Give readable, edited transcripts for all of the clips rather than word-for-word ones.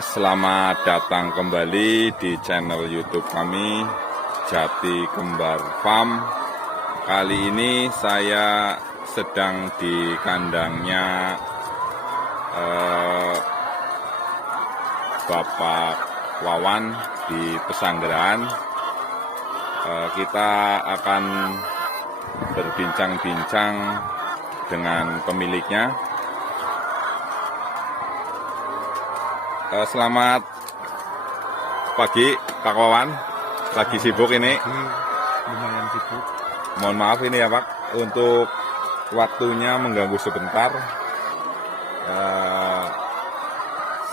selamat datang kembali di channel YouTube kami, Jati Kembar Farm. Kali ini saya sedang di kandangnya Bapak Wawan di Pesanggerahan. Kita akan berbincang-bincang dengan pemiliknya. Selamat pagi Pak Wawan, lagi sibuk ini? Lumayan sibuk. Mohon maaf ini ya Pak, untuk waktunya mengganggu sebentar.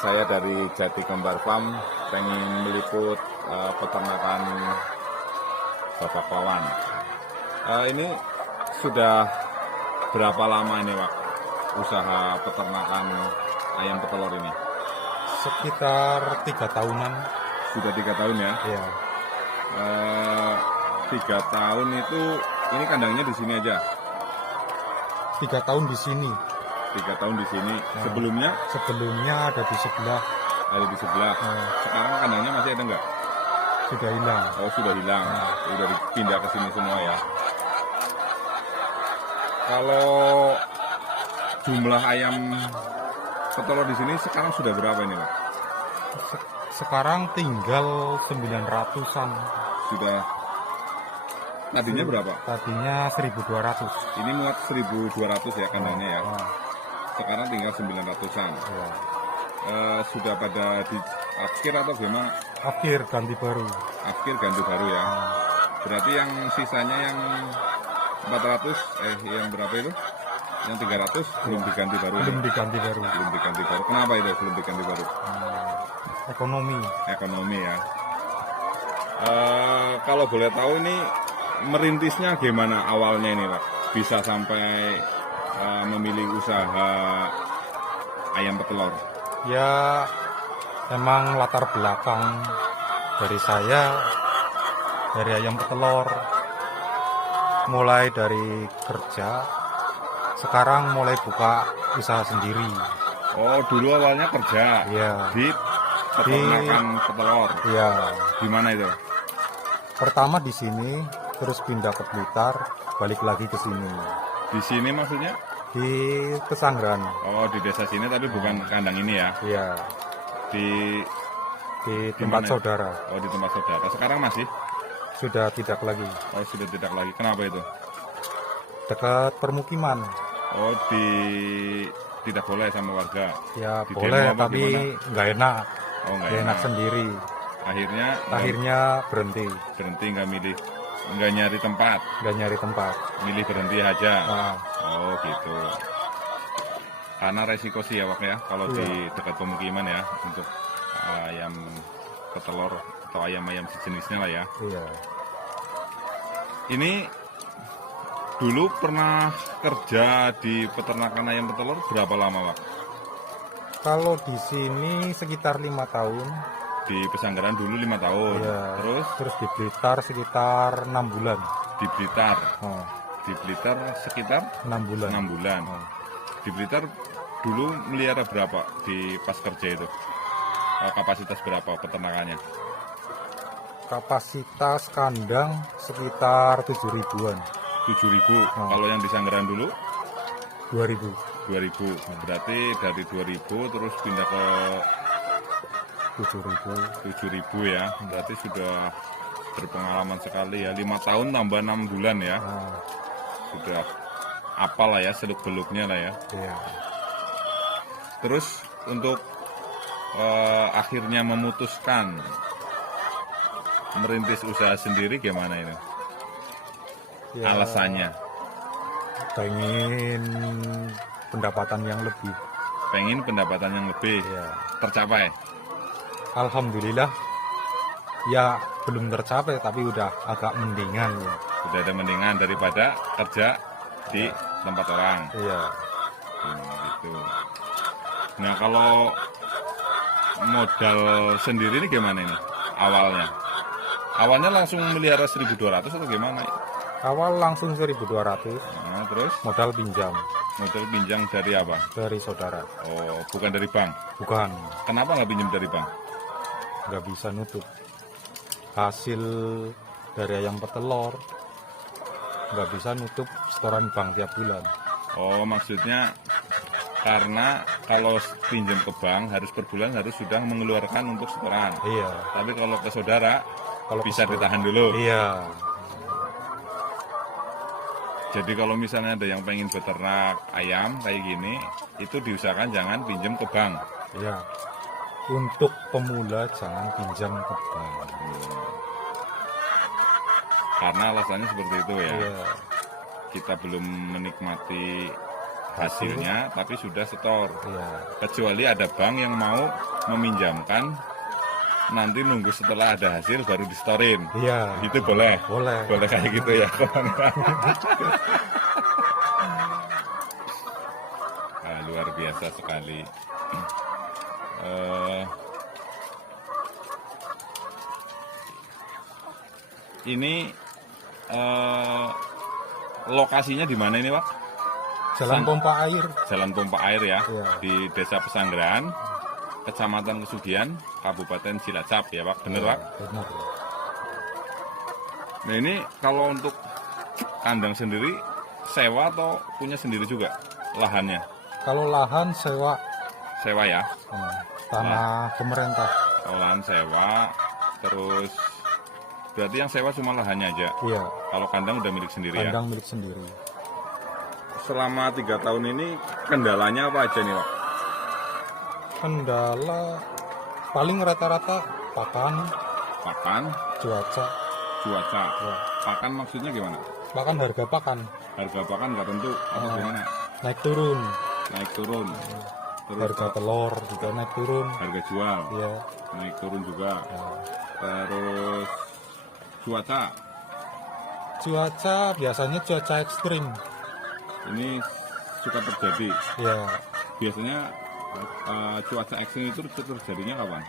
Saya dari Jati Kembar Farm pengen meliput peternakan Bapak Wawan. Ini sudah berapa lama ini Pak usaha peternakan ayam petelur ini? Sekitar 3 tahunan. Sudah 3 tahun ya? Ya. 3 tahun itu, ini kandangnya di sini aja? 3 tahun di sini. 3 tahun di sini. Nah, Sebelumnya ada di sebelah. ada di sebelah. Sekarang kandangnya masih ada nggak? Sudah hilang. Oh sudah hilang. Sudah dipindah ke sini semua ya. Kalau jumlah ayam petelur di sini sekarang sudah berapa ini Pak? Sekarang tinggal 900-an. Sudah. Tadinya berapa? Tadinya 1.200. Ini muat 1.200 ya kandangnya ya. Nah, Sekarang tinggal 900-an. ya. Sudah pada di akhir atau gimana? Akhir ganti baru. Akhir ganti baru ya. Berarti yang sisanya yang 400, yang berapa itu? Yang 300 belum diganti baru. Belum diganti baru. Belum diganti baru. Kenapa itu belum diganti baru? Ekonomi. Ekonomi ya. Kalau boleh tahu ini merintisnya gimana awalnya ini Pak? Bisa sampai memilih usaha ayam petelur? Ya, emang latar belakang dari saya dari ayam petelur, mulai dari kerja, sekarang mulai buka usaha sendiri. Oh, dulu awalnya kerja Ya, di peternakan petelur. ya. Di mana itu? Pertama di sini, terus pindah ke Blitar, balik lagi ke sini. Di sini maksudnya? Di Pesanggerahan. Oh, di desa sini tapi bukan kandang ini ya? Ya, Di tempat mana? saudara. Oh, di tempat saudara. Sekarang masih? Sudah tidak lagi. Oh, sudah tidak lagi. Kenapa itu? Dekat permukiman. Oh, tidak boleh sama warga. Ya, Di boleh, demo apa tapi gimana? nggak enak. Oh, nggak Nggak enak enak. sendiri. Akhirnya Berhenti. berhenti, nggak nyari tempat, Nggak nyari tempat. milih berhenti aja. Nah, Oh, gitu. Karena resiko sih ya Pak ya, kalau Iya. di dekat pemukiman ya, untuk ayam petelur atau ayam-ayam sejenisnya lah ya. iya. Ini dulu pernah kerja di peternakan ayam petelur berapa lama Pak? Kalau di sini sekitar 5 tahun. Di Pesanggerahan dulu 5 tahun. Iya. Terus Di Blitar sekitar 6 bulan. di Blitar. Oh, Di Blitar sekitar 6 bulan. 6 bulan. Oh. Di Blitar dulu melihara berapa di pas kerja itu? Kapasitas berapa peternakannya? Kapasitas kandang sekitar 7.000-an. 7.000. Kalau yang di Sanggerahan dulu 2.000. 2.000. Berarti dari 2.000 terus pindah ke 7.000. 7.000 ya. Berarti sudah berpengalaman sekali ya. 5 tahun tambah 6 bulan ya. Nah, Sudah apal lah ya, seluk-beluknya lah ya. iya. Terus untuk akhirnya memutuskan merintis usaha sendiri gimana ini? Ya, Alasannya? pengen pendapatan yang lebih. Pengen pendapatan yang lebih. Ya. Tercapai? Alhamdulillah. Ya, belum tercapai tapi udah agak mendingan ya. Sudah ada mendingan daripada kerja di tempat orang. Iya. Gitu. Nah kalau modal sendiri ini gimana ini awalnya? Awalnya langsung melihara 1.200 atau gimana? Awal langsung 1.200, Nah, terus modal pinjam. Modal pinjam dari apa? dari saudara. Oh, bukan dari bank. Bukan, Kenapa nggak pinjam dari bank? nggak bisa nutup hasil dari ayam petelur, nggak bisa nutup setoran bank tiap bulan. Oh, maksudnya karena kalau pinjam ke bank harus per bulan harus sudah mengeluarkan untuk setoran. Iya, Tapi kalau ke saudara kalau bisa ke- ditahan dulu. Iya, Jadi kalau misalnya ada yang pengen beternak ayam kayak gini, itu diusahakan jangan pinjam ke bank. iya. Untuk pemula jangan pinjam ke bank. Karena alasannya seperti itu ya. Iya, Kita belum menikmati hasilnya, tapi sudah setor. iya, Kecuali ada bank yang mau meminjamkan, nanti nunggu setelah ada hasil baru disetorin. iya. Itu boleh. Boleh. Boleh kayak gitu ya. Nah, luar biasa sekali. Ini lokasinya di mana ini, Pak? Jalan pompa air. Jalan pompa air ya, Iya. di Desa Pesanggeran, Kecamatan Kesugihan, Kabupaten Cilacap ya, Pak. Bener, Pak? Benar. Nah, ini kalau untuk kandang sendiri sewa atau punya sendiri juga lahannya? Kalau lahan sewa, Sewa ya. tanah pemerintah. Oh, lahan sewa, terus berarti yang sewa cuma lahannya aja. Iya, Kalau kandang udah milik sendiri ya. kandang milik sendiri. Selama 3 tahun ini kendalanya apa aja nih, Pak? Kendala paling rata-rata pakan, Pakan, cuaca, cuaca. ya. Pakan maksudnya gimana? Bahkan harga pakan Harga pakan nggak tentu atau gimana? naik turun, Naik turun. Terus harga telur juga naik turun. harga jual Iya, naik turun juga. ya. Terus cuaca Cuaca biasanya cuaca ekstrim. ini suka terjadi. Ya, Biasanya cuaca ekstrim itu terjadinya kapan?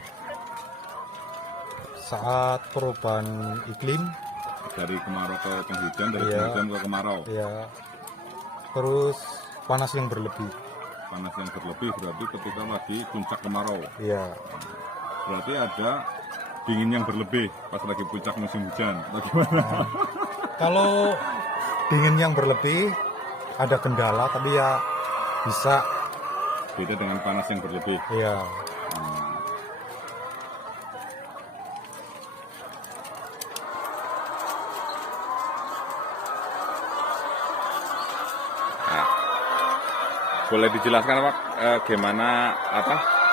saat perubahan iklim, Dari kemarau ke penghujan, dari Iya. penghujan ke kemarau. ya. Terus panas yang berlebih. Panas yang berlebih berarti ketika lagi puncak kemarau. Iya, Berarti ada dingin yang berlebih pas lagi puncak musim hujan. Atau gimana? kalau dingin yang berlebih ada kendala, tapi ya bisa. Beda dengan panas yang berlebih. Ya, Nah, boleh dijelaskan Pak, gimana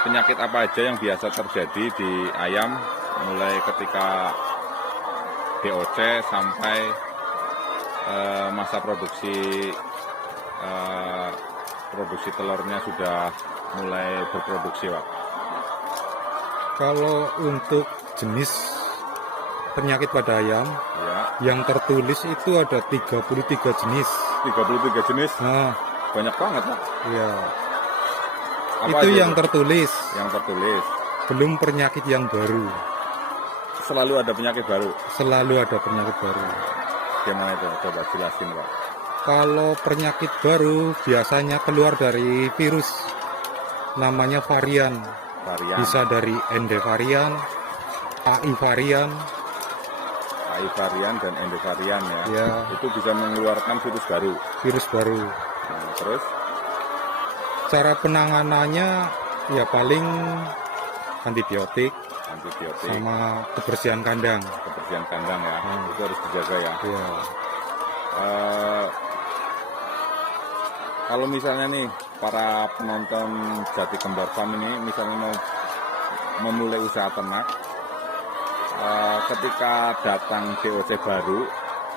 penyakit apa aja yang biasa terjadi di ayam mulai ketika DOC sampai masa produksi telurnya sudah mulai berproduksi, Pak. kalau untuk jenis penyakit pada ayam Ya, yang tertulis itu ada 33 jenis. 33 jenis, Nah, banyak banget, Pak. ya. Apa Itu aja yang tertulis, yang tertulis? belum penyakit yang baru. Selalu ada penyakit baru. Selalu ada penyakit baru. Gimana itu? Coba jelasin, Pak. Kalau penyakit baru biasanya keluar dari virus, namanya varian. Varian, Bisa dari endovarian, AI varian, AI varian dan endovarian ya. ya, Itu bisa mengeluarkan virus baru. virus baru. Nah, terus Cara penanganannya ya paling antibiotik antibiotik, sama kebersihan kandang. kebersihan kandang ya. Itu harus dijaga ya. Ya, Kalau misalnya nih para penonton Jati Kembar Farm ini misalnya mau memulai usaha ternak, ketika datang DOC baru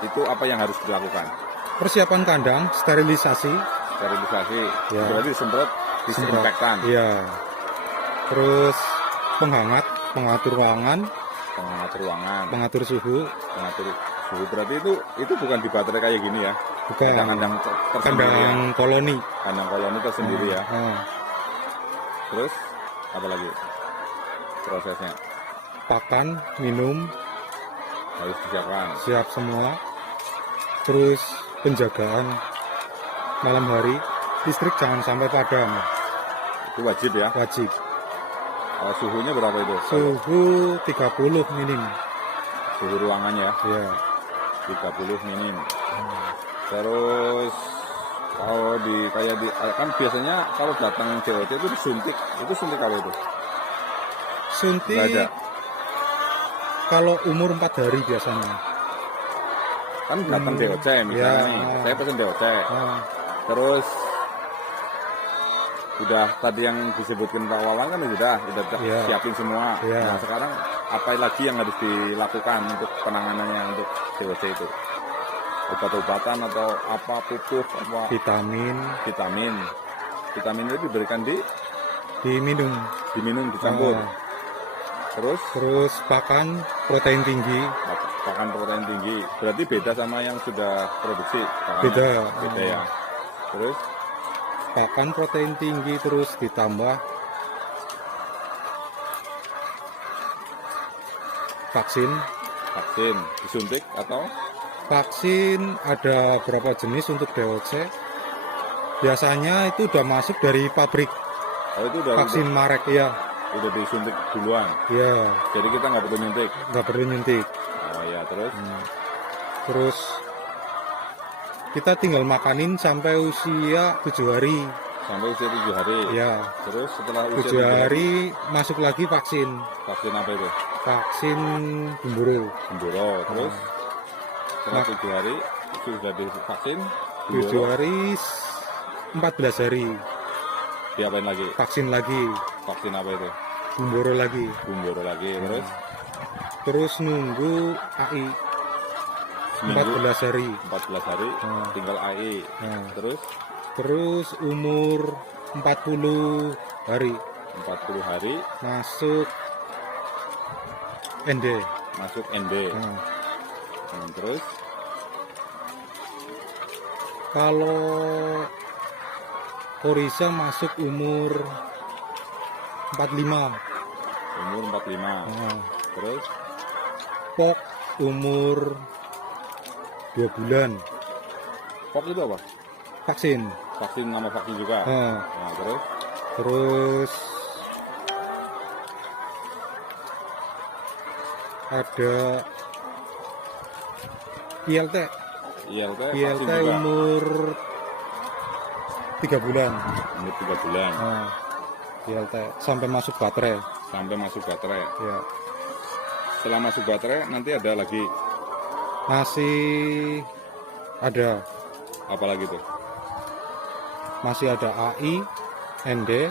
itu apa yang harus dilakukan? persiapan kandang, sterilisasi, Sterilisasi, Ya. berarti disemprot, disinfektan, ya. Terus penghangat, pengatur ruangan, pengatur ruangan, pengatur suhu, pengatur suhu. Berarti itu bukan di baterai kayak gini ya? bukan Kandang tersendiri ya? kandang koloni. Kandang koloni tersendiri ya. Nah, Terus apa lagi prosesnya? pakan, minum, Harus disiapkan. siap semua. Terus penjagaan malam hari, listrik jangan sampai padam, Itu wajib ya. wajib. Suhunya berapa itu? Suhu 30 minim. Suhu ruangannya ya. Ya. 30 minim. Terus kalau kayak di kan biasanya kalau datang DOT itu disuntik. Itu suntik apa itu? Suntik Nggak ada. kalau umur 4 hari biasanya. Kan datang DOC misalnya Ya. nih. Saya pesen DOC. Nah, Terus udah tadi yang disebutkan Pak Wawan kan udah Ya. siapin semua. Ya. Nah, sekarang apa lagi yang harus dilakukan untuk penanganannya untuk DOC itu? Obat-obatan atau apa, pupuk apa vitamin vitamin. Vitamin itu diberikan diminum. diminum dicampur. Nah, Terus pakan protein tinggi. pakan protein tinggi. Berarti beda sama yang sudah produksi. pakannya? Beda. Beda ya. Terus Pakan protein tinggi terus ditambah vaksin. vaksin disuntik atau Vaksin ada berapa jenis untuk DOC. Biasanya itu udah masuk dari pabrik. itu udah Vaksin Marek ya. udah disuntik duluan. Ya, Jadi kita nggak perlu nyuntik. nggak perlu nyuntik. Oh ya, terus Terus kita tinggal makanin sampai usia 7 hari. sampai usia 7 hari. Ya, Terus setelah usia 7 hari masuk lagi vaksin. vaksin apa itu? Vaksin gumboro. Gumboro. Terus setelah Nah. 7 hari sudah divaksin 7 gumboro, hari 14 hari diapain lagi? vaksin lagi. Vaksin apa itu? Gumboro lagi. Gumboro lagi. Terus nunggu AI Seminggu 14 hari. 14 hari Hmm. tinggal AI. Nah, Terus umur 40 hari 40 hari masuk ND. masuk ND. Nah, Terus kalau Korisa masuk umur 45. umur 45. Nah, Terus Pok umur 2 bulan. POK itu apa? Vaksin. Vaksin, nama vaksin juga. Nah, Nah, terus ada ILT. ILT ILT vaksin juga. umur 3 bulan. Umur 3 bulan Nah, ILT sampai masuk baterai. sampai masuk baterai. Ya. Setelah masuk baterai nanti ada lagi Masih ada apa lagi tuh? masih ada AI, ND,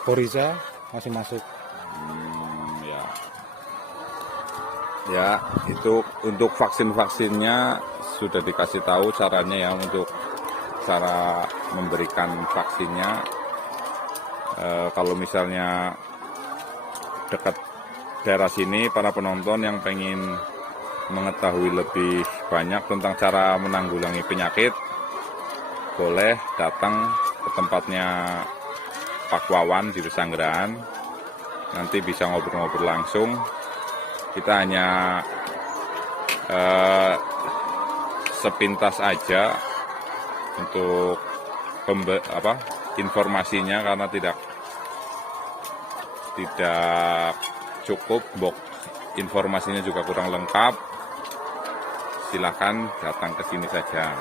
Korisa masih masuk. Ya. Ya, itu untuk vaksin-vaksinnya sudah dikasih tahu caranya ya, untuk cara memberikan vaksinnya. Kalau misalnya dekat daerah sini, para penonton yang pengen mengetahui lebih banyak tentang cara menanggulangi penyakit, boleh datang ke tempatnya Pak Wawan di Pesanggerahan. Nanti bisa ngobrol-ngobrol langsung. Kita hanya sepintas aja untuk informasinya, karena tidak cukup, informasinya juga kurang lengkap. Silakan datang ke sini saja.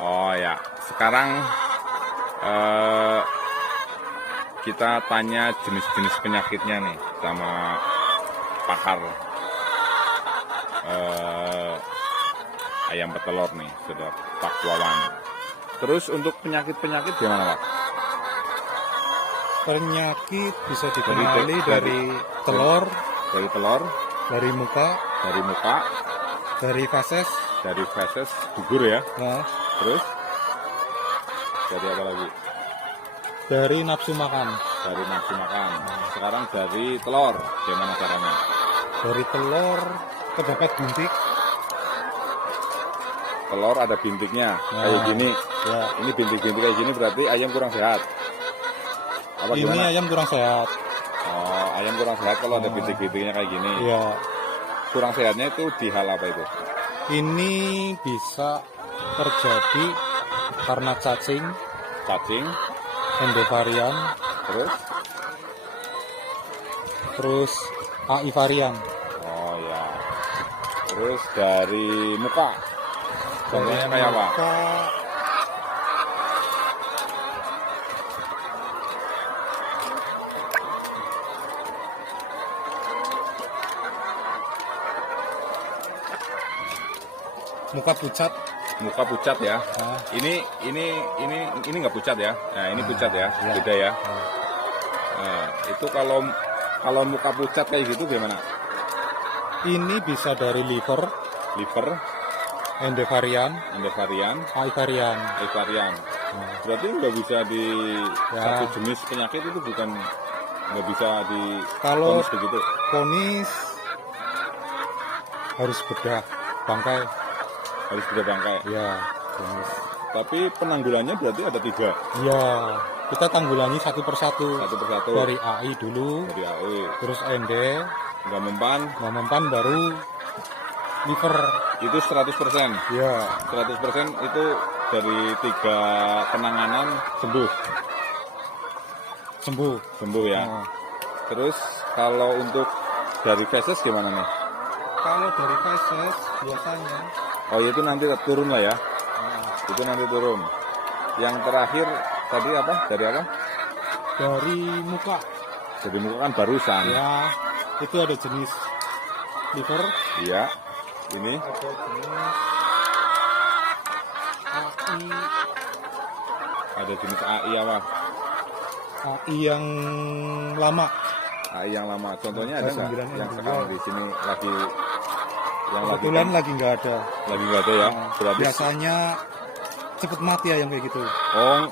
Oh ya, sekarang kita tanya jenis-jenis penyakitnya nih sama pakar ayam petelur nih, sudah Pak Wawan. Terus untuk penyakit-penyakit gimana Pak? Penyakit bisa dikenali dari telur, telur, dari muka, dari fases, gugur ya. nah, Terus dari apa lagi? dari nafsu makan. Dari nafsu makan. Sekarang dari telur, gimana caranya? Dari telur terdapat bintik, telur ada bintiknya kayak gini. Ya. Ini bintik-bintik kayak gini berarti ayam kurang sehat. Apa Ini gimana? ayam kurang sehat. Oh, ayam kurang sehat kalau ada bintik-bintiknya kayak gini. Iya. Kurang sehatnya itu di hal apa itu? Ini bisa terjadi karena cacing, Cacing, endovarian, terus AI varian. oh ya. Terus dari muka, contohnya kayak apa? Muka pucat. Muka pucat ya. Nah, Ini nggak pucat ya. Nah ini pucat ya, iya. beda ya. Nah, itu kalau muka pucat kayak gitu gimana? ini bisa dari liver, Liver, endovarian, endovarian, AI varian. varian. Nah, Berarti nggak bisa di Ya. satu jenis penyakit itu bukan nggak bisa di Kalau vonis begitu. ponis harus bedah bangkai. Harus beda bangkai. Ya, ponis. Tapi penanggulannya berarti ada 3, Ya, kita tanggulangi satu persatu. satu persatu. Dari AI dulu, Dari AE, terus ND, nggak mempan, nggak mempan baru liver. itu 100%. Ya, 100% itu dari 3 penanganan sembuh sembuh. ya. Nah, Terus kalau untuk dari feses gimana nih? kalau dari feses biasanya Oh itu nanti turun lah ya. Itu nanti turun. Yang terakhir tadi apa? Dari apa? dari muka. Dari muka kan barusan. Ya, itu ada jenis liver, Iya. Ini ada jenis AI, ada jenis AI apa? AI yang lama. AI yang lama. Contohnya ada nggak? 9 Yang yang sekarang di sini lagi yang Kebetulan lagi nggak ada. lagi nggak ada ya. Nah, Berarti biasanya cepet mati ayam kayak gitu. oh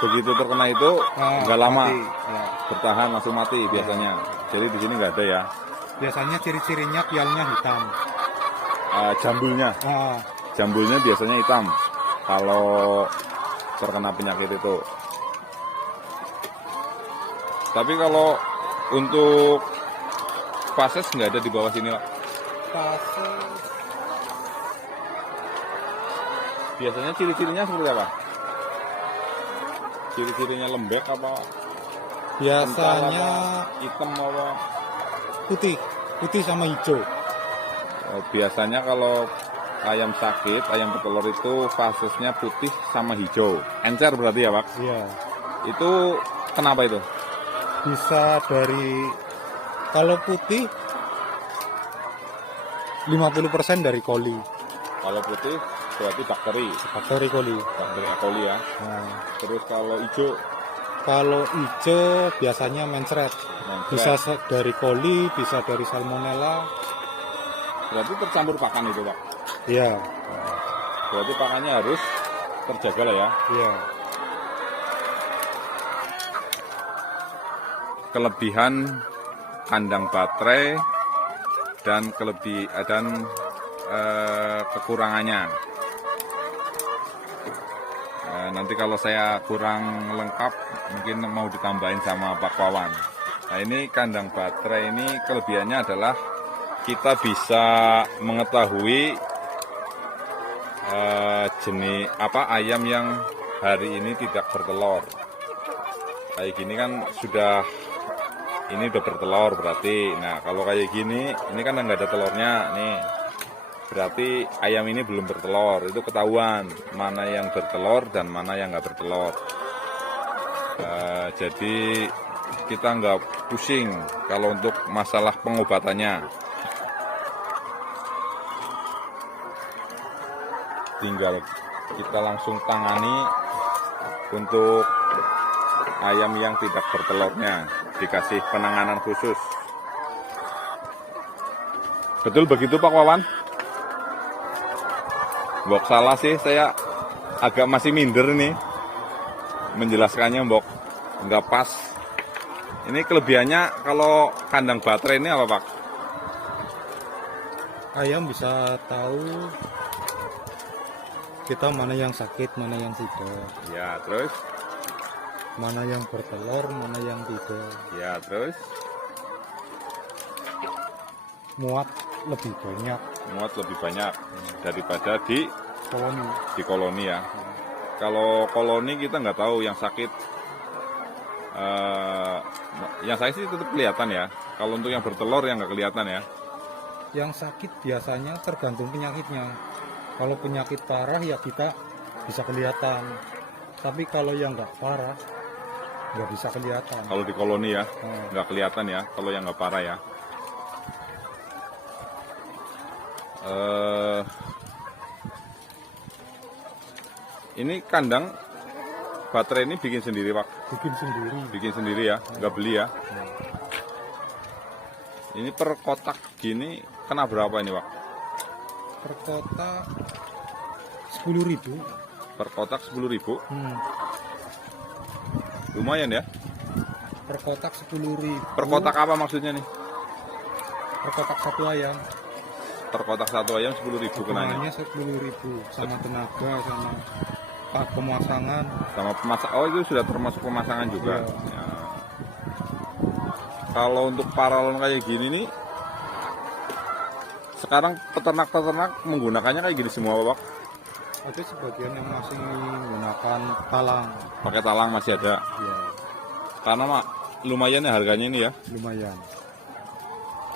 begitu terkena itu Nah, nggak lama mati. Ya. bertahan langsung mati biasanya. Jadi di sini nggak ada ya. Biasanya ciri-cirinya pialnya hitam. Jambulnya. Nah, Jambulnya biasanya hitam kalau terkena penyakit itu. Tapi kalau untuk fases nggak ada di bawah sini, Pak. fase Biasanya ciri-cirinya seperti apa? Ciri-cirinya lembek apa? Kental biasanya apa? Hitam apa? putih sama hijau. Oh, biasanya kalau ayam sakit, ayam petelur itu fasesnya putih sama hijau. Encer berarti ya, Pak? Iya. Itu kenapa itu? Bisa dari kalau putih 50% dari coli, Kalau putih berarti bakteri bakteri coli. E. coli ya. Nah, Terus kalau hijau, kalau hijau biasanya mencret. mencret. Bisa dari coli, bisa dari salmonella. Berarti tercampur pakan itu, Pak. Iya. Berarti pakannya harus terjaga lah ya. Iya. Kelebihan kandang baterai dan kekurangannya. Nanti kalau saya kurang lengkap mungkin mau ditambahin sama Pak Wawan. Nah ini kandang baterai ini kelebihannya adalah kita bisa mengetahui jenis apa ayam yang hari ini tidak bertelur. Kayak gini kan ini udah bertelur berarti. Nah kalau kayak gini, ini kan nggak ada telurnya nih. Berarti ayam ini belum bertelur. Itu ketahuan mana yang bertelur dan mana yang nggak bertelur. Jadi kita nggak pusing kalau untuk masalah pengobatannya. Tinggal kita langsung tangani untuk ayam yang tidak bertelurnya, dikasih penanganan khusus. Betul begitu Pak Wawan? Mbok salah sih, saya agak masih minder nih menjelaskannya, Mbok nggak pas. Ini kelebihannya kalau kandang baterai ini apa Pak? Ayam bisa tahu kita mana yang sakit, mana yang tidak, Ya, terus? mana yang bertelur, mana yang tidak, Ya, terus? muat lebih banyak Muat lebih banyak daripada di koloni. koloni ya. Kalau koloni kita nggak tahu yang sakit. Yang sakit sih tetap kelihatan ya. Kalau untuk yang bertelur yang nggak kelihatan ya. Yang sakit biasanya tergantung penyakitnya. Kalau penyakit parah ya kita bisa kelihatan, tapi kalau yang nggak parah nggak bisa kelihatan. Kalau di koloni ya Nah, nggak kelihatan ya. Kalau yang nggak parah ya. Ini kandang baterai ini bikin sendiri Pak. bikin sendiri. Bikin sendiri ya, nggak beli ya. Ini per kotak gini kena berapa ini Pak? Per kotak 10.000. Per kotak 10.000. Hmm. Lumayan ya. Per kotak 10.000. Per kotak apa maksudnya nih? Per kotak satu ayam. Per kotak satu ayam 10.000 kenanya. Hitungannya 10.000 sama tenaga sama pemasangan. Sama pemasak. Oh, itu sudah termasuk pemasangan juga. Iya. Ya. Kalau untuk paralon kayak gini nih, sekarang peternak-peternak menggunakannya kayak gini semua Pak. Ada sebagian yang masih menggunakan talang. Pakai talang masih ada. Ya, Karena mak lumayan ya harganya ini ya. lumayan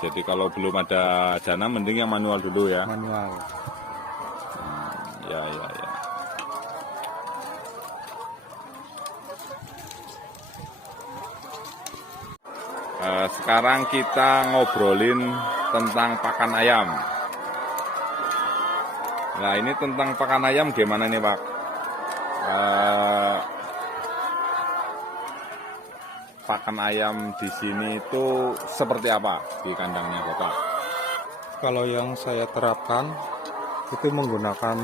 Jadi kalau belum ada dana mending yang manual dulu ya. manual. Ya, ya, ya. Sekarang kita ngobrolin tentang pakan ayam. Nah, ini tentang pakan ayam gimana nih Pak? Pakan ayam di sini itu seperti apa di kandangnya Bapak? Kalau yang saya terapkan itu menggunakan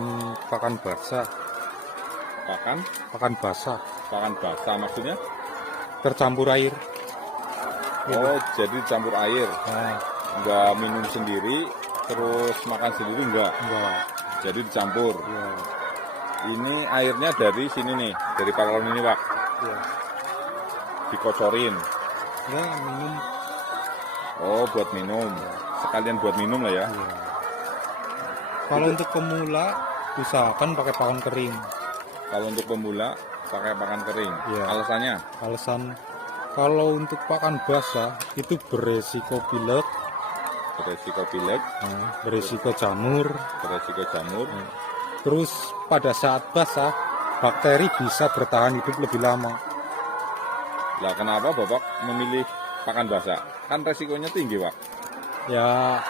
pakan basah. Pakan basah Pakan basah maksudnya? tercampur air. Oh, jadi campur air. Nah, Enggak minum sendiri, terus makan sendiri enggak. enggak. Jadi dicampur. Ya, Ini airnya dari sini nih, dari paralon ini Pak. ya. Dikocorin. Ya, minum. Oh, buat minum. Sekalian buat minum lah ya. Ya. Kalau untuk pemula usahakan pakai pakan kering. Kalau untuk pemula pakai pakan kering. Iya. Alasannya? Alasan kalau untuk pakan basah itu beresiko pilek, Beresiko pilek, beresiko jamur. beresiko jamur. Terus pada saat basah bakteri bisa bertahan hidup lebih lama. Lah kenapa Bapak memilih pakan basah? Kan resikonya tinggi Pak. Ya,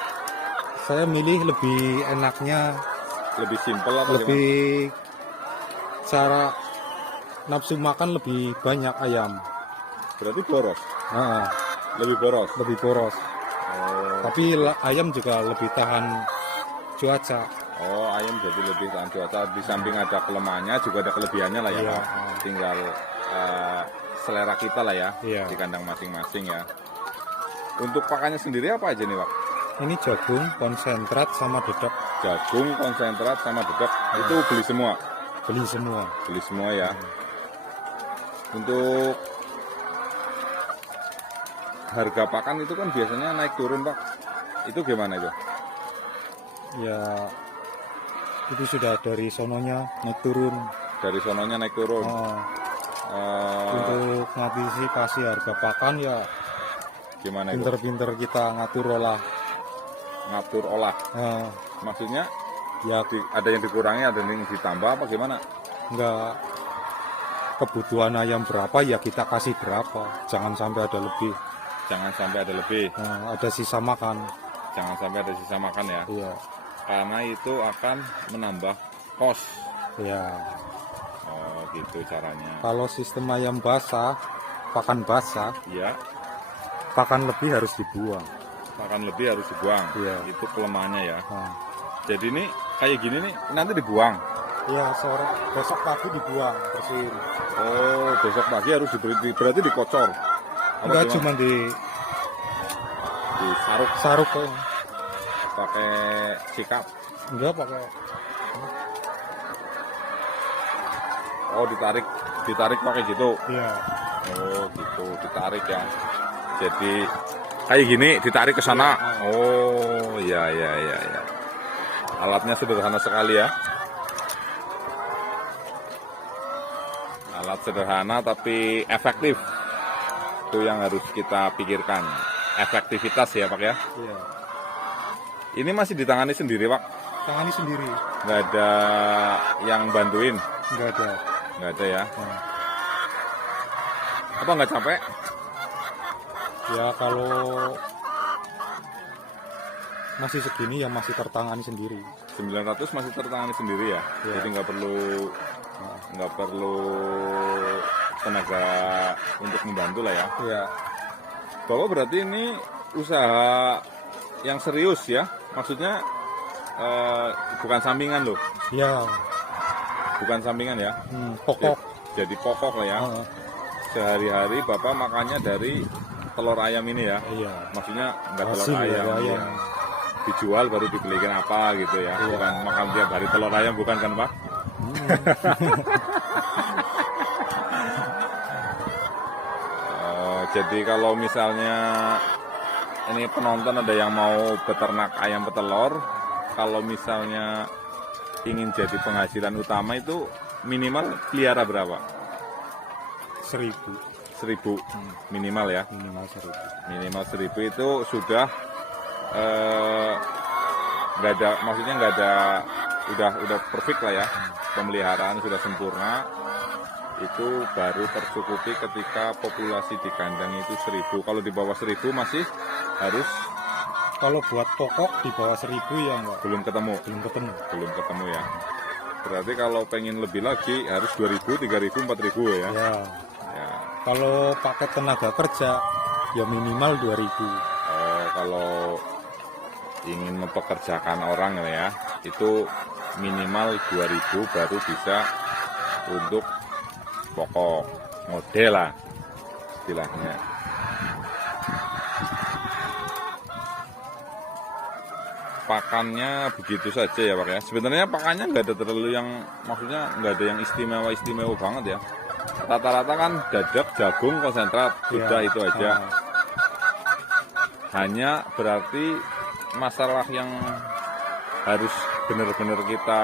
saya milih lebih enaknya, Lebih simpel atau gimana? lebih cara nafsu makan lebih banyak ayam. Berarti boros. Nah, Lebih boros. lebih boros. Oh, Tapi ayam juga lebih tahan cuaca. oh, ayam jadi lebih tahan cuaca. Di samping ada kelemahannya juga ada kelebihannya lah ya Iya. Pak. Tinggal selera kita lah ya Iya. di kandang masing-masing ya. Untuk pakannya sendiri apa aja nih Pak? Ini jagung, konsentrat sama dedek. Jagung, konsentrat sama dedek itu beli semua. Beli semua. Beli semua ya. Untuk harga pakan itu kan biasanya naik turun Pak. Itu gimana itu? Ya, itu sudah dari sononya naik turun. Dari sononya naik turun. Oh, Eh, untuk mengantisipasi harga pakan ya gimana itu? pinter-pinter kita ngatur olah. Ngatur olah. Nah, Maksudnya ya ada yang dikurangi, ada yang ditambah apa gimana? enggak, kebutuhan ayam berapa ya kita kasih berapa. Jangan sampai ada lebih. Jangan sampai ada lebih. Nah, ada sisa makan. Jangan sampai ada sisa makan ya. Iya. Karena itu akan menambah kos. Ya. Oh, gitu caranya. Kalau sistem ayam basah, pakan basah, Iya, pakan lebih harus dibuang. makan lebih harus dibuang. Iya. Itu kelemahannya ya. Nah, Jadi ini kayak gini nih nanti dibuang. iya, sore besok pagi dibuang, bersihin. Oh, besok pagi harus diberi, berarti dikocor. Apa Enggak gimana? cuma di Disaruk saruk kok. pakai sikap. Enggak pakai Oh, ditarik pakai gitu. Iya. Oh, gitu, ditarik ya. Jadi kayak gini ditarik ke sana. Oh, ya. Alatnya sederhana sekali ya. Alat sederhana tapi efektif. Itu yang harus kita pikirkan. Efektivitas ya, Pak ya. Iya. Ini masih ditangani sendiri, Pak. Tangani sendiri. Nggak ada yang bantuin. Nggak ada. Nggak ada ya. Nah, Apa nggak capek? ya kalau masih segini ya masih tertangani sendiri. 900 masih tertangani sendiri ya. Iya. Jadi nggak perlu tenaga untuk membantu lah ya. Iya. Bapak berarti ini usaha yang serius ya. Maksudnya bukan sampingan loh. Iya. Bukan sampingan ya. Pokok. Jadi pokok lah ya. Heeh. Sehari-hari Bapak makannya dari telur ayam ini ya. Iya. Maksudnya nggak telur Hasil ayam. dari Ya. ayam. Dijual baru dibelikan apa gitu ya. Iya. Bukan makan tiap hari telur ayam, bukan kan Pak? Jadi kalau misalnya ini penonton ada yang mau beternak ayam petelur, kalau misalnya ingin jadi penghasilan utama itu minimal pelihara berapa? 1.000. 1.000 minimal ya. Minimal 1.000. Minimal 1.000 itu sudah nggak ada, maksudnya nggak ada, udah perfect lah ya. Pemeliharaan sudah sempurna. Itu baru tercukupi ketika populasi di kandang itu 1.000. Kalau di bawah 1.000 masih harus, Kalau buat pokok di bawah 1.000 ya enggak. belum ketemu Belum ketemu. ya. Berarti kalau pengen lebih lagi harus 2.000, 3.000, 4.000 ya. Ya. Ya. Kalau pakai tenaga kerja ya minimal 2.000. Kalau ingin mempekerjakan orang ya, itu minimal 2.000 baru bisa untuk pokok model lah istilahnya. Pakannya begitu saja ya Pak ya. Sebenarnya pakannya nggak ada terlalu yang, maksudnya nggak ada yang istimewa banget ya. Rata-rata kan dadap, jagung, konsentrat, sudah Ya. itu aja. Hanya berarti masalah yang harus benar-benar kita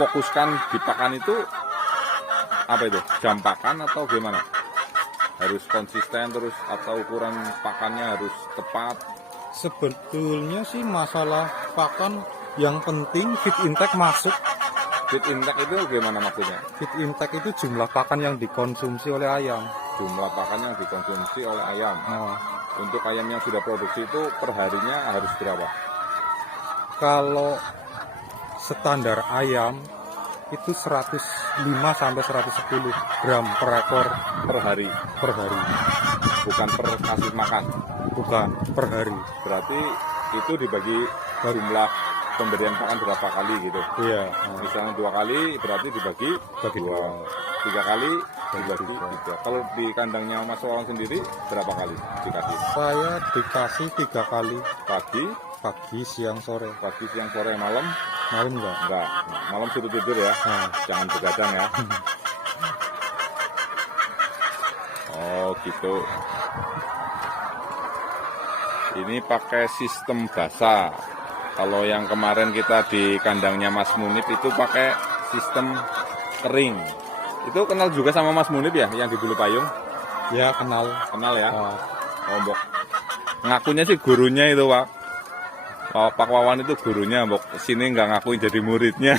fokuskan di pakan itu apa itu? Jam pakan atau gimana? Harus konsisten terus atau ukuran pakannya harus tepat? Sebetulnya sih masalah pakan yang penting feed intake masuk. Feed intake itu gimana maksudnya? Feed intake itu jumlah pakan yang dikonsumsi oleh ayam. Jumlah pakan yang dikonsumsi oleh ayam. Nah, Untuk ayam yang sudah produksi itu perharinya harus berapa? kalau standar ayam itu 105 sampai 110 gram per ekor Per hari, per hari. bukan per kasih makan. Bukan per hari. Berarti itu dibagi jumlah pemberian pakan berapa kali gitu. Iya. Misalnya 2 kali berarti dibagi Bagi 2. dua. 3 kali dibagi tiga. 3. Kalau di kandangnya Mas Wawan sendiri berapa kali dikasih? Saya dikasih 3 kali, Pagi, siang, sore. siang, sore, malam? Malam enggak? Enggak. Malam suruh tidur ya. Nah, Jangan begadang ya. Oh gitu. Ini pakai sistem basah. Kalau yang kemarin kita di kandangnya Mas Munib itu pakai sistem kering. Itu kenal juga sama Mas Munib ya, yang di Bulu Payung? ya kenal. Kenal ya? Nah, Oh, Mbok. Ngakunya sih gurunya itu, Pak. Oh, Pak Wawan itu gurunya, Mbok. Sini nggak ngakuin jadi muridnya.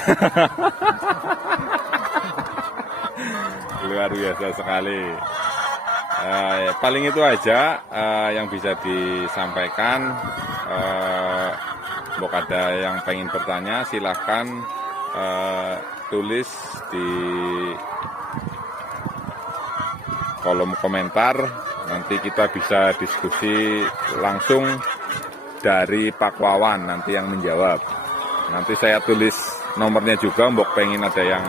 Luar biasa sekali. Paling itu aja yang bisa disampaikan. Mbok ada yang pengen bertanya, silahkan tulis di kolom komentar. Nanti kita bisa diskusi langsung dari Pak Wawan nanti yang menjawab. Nanti saya tulis nomornya juga, mbok pengen ada yang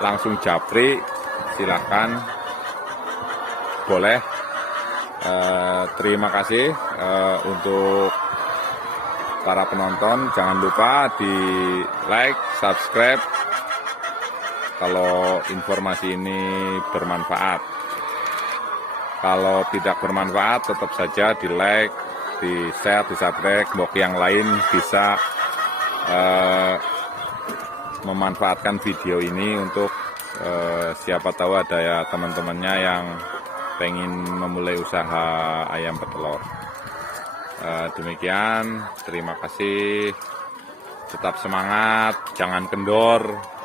langsung japri, silahkan, boleh. Terima kasih untuk para penonton. Jangan lupa di like, subscribe, kalau informasi ini bermanfaat. Kalau tidak bermanfaat, tetap saja di like, di share, di subscribe, bagi yang lain bisa memanfaatkan video ini untuk siapa tahu ada ya teman-temannya yang pengen memulai usaha ayam petelur. Demikian, terima kasih. Tetap semangat, jangan kendor.